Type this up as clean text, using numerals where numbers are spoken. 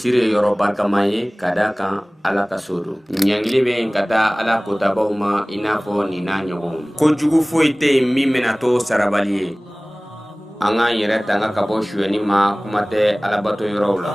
misiri yoro barkamaye kada kan ala ka sodo nyangili be kata ala kota bawma inafo ni na nyogon ko jugu foite mi menato sarabaliye anga yere tanga kabo shueni ma kumate ala bato yoro la